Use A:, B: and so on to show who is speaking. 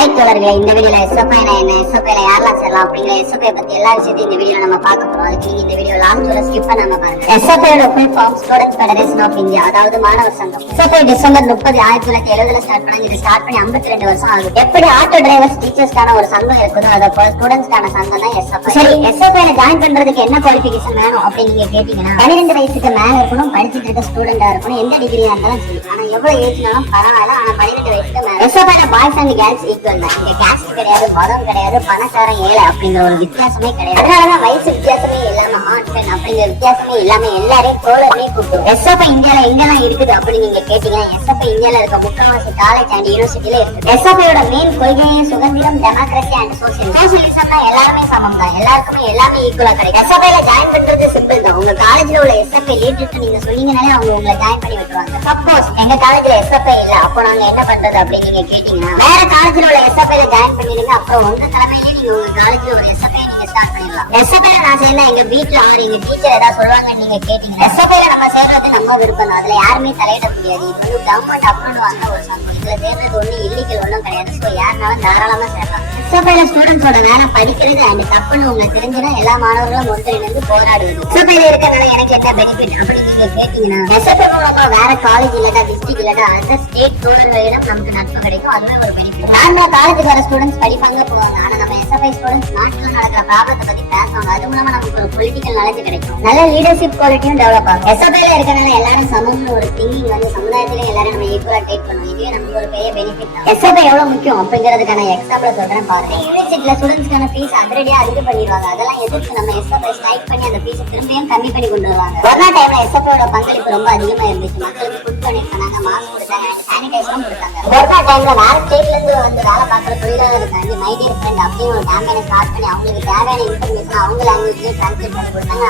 A: Hi தோழர்களே இந்த வீடியோல எஸ்எஃப்ஐ என்ன எஸ்எஃப்ஐ யாரெல்லாம் சேரலாம் அப்படிங்கிற எஸ்எஃப்ஐ பத்தி எல்லா விஷயத்தையும் இந்த வீடியோ நம்ம பார்க்க போறோம். அதுக்கு நீங்க இந்த வீடியோ லாஸ்ட் வரை ஸ்கிப் பண்ணாம பாருங்க. எஸ்எஃப்ஐ ஓட full form students federation of India அதாவது மாணவர் சங்கம். எஸ்எஃப்ஐ டிசம்பர் முப்பது ஆயிரத்தி தொள்ளாயிரத்தி எழுபதுல ஸ்டார்ட் பண்ணி இது ஸ்டார்ட் பண்ணி 52 ரெண்டு வருஷம் ஆகுது. எப்படி ஆட்டோ டிரைவர்ஸ் டீச்சர்ஸ்க்கான ஒரு சங்கம் இருக்குதோ அதை போல ஸ்டூடெண்ட்ஸ்க்கான சங்கம் தான் எஸ்எஃப்ஐ சரி எஸ்எஃப்ஐ ஜாயின் பண்றதுக்கு என்ன குவாலிஃபிகேஷன் வேணும் அப்படின்னு நீங்க கேட்டீங்கன்னா பன்னிரெண்டு வயசுக்கு மேல இருக்கணும் படிச்சுட்டு இருக்க ஸ்டூடெண்டா இருக்கணும் எந்த டிகிரியா இருந்தாலும் சரி. ஆனா எவ்வளவு ஏஜ்னாலும் பரவாயில்ல ஆனா பன்னிரெண்டு வயசுக்கு எஸ்எஃப்ஐல பாய்ஸ் அண்ட் கேர்ள்ஸ் ஈக்குவல் தான் இங்க கேஸ்ட் கிடையாது மதம் கிடையாது பணக்காரன் ஏழை அப்படிங்கிற ஒரு வித்தியாசமே கிடையாது. அதனாலதான் வயசு வித்தியாசமே இல்லாம ஆண் பெண் அப்படிங்கிற வித்தியாசமே இல்லாம எல்லாரையும் தோழர்களே கூப்பிடும் எஸ்எஃப்ஐ இந்தியால எங்கெல்லாம் இருக்குது அப்படின்னு நீங்க கேட்டீங்கன்னா எஸ்எஃப்ஐ இந்தியால இருக்க முக்கால்வாசி காலேஜ் அண்ட் யூனிவர்சிட்டியில இருக்கு எஸ்எஃப்ஐயோட மெயின் கொள்கையே சுதந்திரம் டெமோக்ரஸி அண்ட் சோசியல் சோசியலிசம்னா எல்லாருமே சமம் தான் எல்லாருக்குமே எல்லாமே ஈக்குவலா கிடைக்கும். எஸ்எஃப்ஐல ஜாயின் பண்றது எஸ்எஃப்ஐ லீடர்ஸ் நீங்க சொன்னீங்கனாலே அவங்க உங்களை ஜாயின் பண்ணி விட்டுருவாங்க. சப்போஸ் எங்க காலேஜ்ல எஸ்எஃப்ஐ இல்ல அப்போ நாங்க என்ன பண்றது அப்படின்னு நீங்க கேட்டீங்கன்னா வேற காலேஜ்ல உள்ள எஸ்எஃப்ஐல ஜாயின் பண்ணிடுங்க. அப்புறம் உங்க தலைமையில நீங்க உங்க காலேஜ்ல ஒரு எஸ்எஃப்ஐ நீங்க ஸ்டார்ட் பண்ணிடலாம். எஸ்எஃப்ஐல நான் சேர்ந்தா எங்க வீட்ல ஆர் எங்க டீச்சர் ஏதாவது சொல்லுவாங்க நீங்க கேட்டீங்க எஸ்எஃப்ஐல நம்ம சேர்றது நம்ம விருப்பம் அதுல யாருமே தலையிட முடியாது. இது வந்து கவர்மெண்ட் அப்ரூவ் வந்த ஒரு சங்கம் இதுல சேர்றது ஒண்ணு இல்லீகல் ஒண்ணும் கிடையாது. சோ யாருனாலும் தாராளமா சேரலாம் எஸ்எஃப்ஐல ஸ்டூடெண்ட்ஸோட வேலை படிக்கிறது அண்ட் தப்புன்னு உங்களுக்கு தெரிஞ்சுனா எல்லா மாணவர்களும் ஒன்றிணைந்து போராடுவது எஸ்எஃப்ஐல இருக்கிறதுனால எனக்கு என்ன பெனிஃபிட் அப்படின்னு கேட்டீங்கன்னா எஸ்எஃப்ஐ மூலமா வேற காலேஜ் இல்லடா டிஸ்ட்ரிக்ட் இல்லடா அந்த ஸ்டேட் தோழர்களிடம் நமக்கு நட்பு கிடைக்கும். அதுவே ஒரு பெனிஃபிட் நார்மலா காலேஜுக்கு வர ஸ்டூடெண்ட்ஸ் படிப்பாங்க போவாங்க. ஆனா நம்ம எஸ்எஃப்ஐ ஸ்டூடெண்ட்ஸ் நாட்டில் நடக்கிற ப்ராப்ளத்தை பத்தி பேசுவாங்க. அது மூலமா நமக்கு ஒரு பொலிட்டிக்கல் நாலேஜ் கிடைக்கும். நல்ல லீடர்ஷிப் குவாலிட்டியும் டெவலப் ஆகும். எஸ்எஃப்ஐல இருக்கிறனால எல்லாரும் சமம்னு ஒரு திங்கிங் வந்து சமுதாயத்திலே எல்லாரும் நம்ம ஈக்குவலா ட்ரீட் பண்ணுவோம். இதுவே நமக்கு ஒரு பெரிய பெனிஃபிட் எஸ்எஃப்ஐ எவ்வளவு முக்கியம்? அப்படிங்கிறதுக்கான எக்ஸாம்பிள் சொல்றேன். பாருங்க யூனிவர்சிட்டியில ஸ்டூடெண்ட்ஸ்க்கான ஃபீஸ் அதிரடியா அதிகம் பண்ணிடுவாங்க. அதெல்லாம் எதிர்த்து நம்ம எஸ்எஃப்ஐ ஸ்ட்ரைக் பண்ணி அந்த ஃபீஸ் திரும்பியும் கம்மி பண்ணி கொண்டு வருவாங்க. கொரோனா டைம்ல எஸ்எஃப்ஐயோட பங்களிப்பு ரொம்ப அதிகமா இருந்துச்சு. மக்களுக்கு ஃபுட் பண்ணி சொன்னாங்க மாஸ்க் கொடுத்தாங்க சானிடைசரும் கொடுத்தாங்க கொரோனா டைம்ல வேற ஸ்டேட்ல இருந்து வந்து வேலை பார்க்குற தொழிலாளர்களுக்கு வந்து மை ஃப்ரெண்ட் அப்படின்னு ஒரு டேமேஜ் ஸ்டார்ட் பண்ணி அவங்களுக்கு தேவையான இன்ஃபர்மேஷன் அவங்க லாங்குவேஜ்லயே டிரான்ஸ்லேட் பண்ணி கொடுத்தாங்க.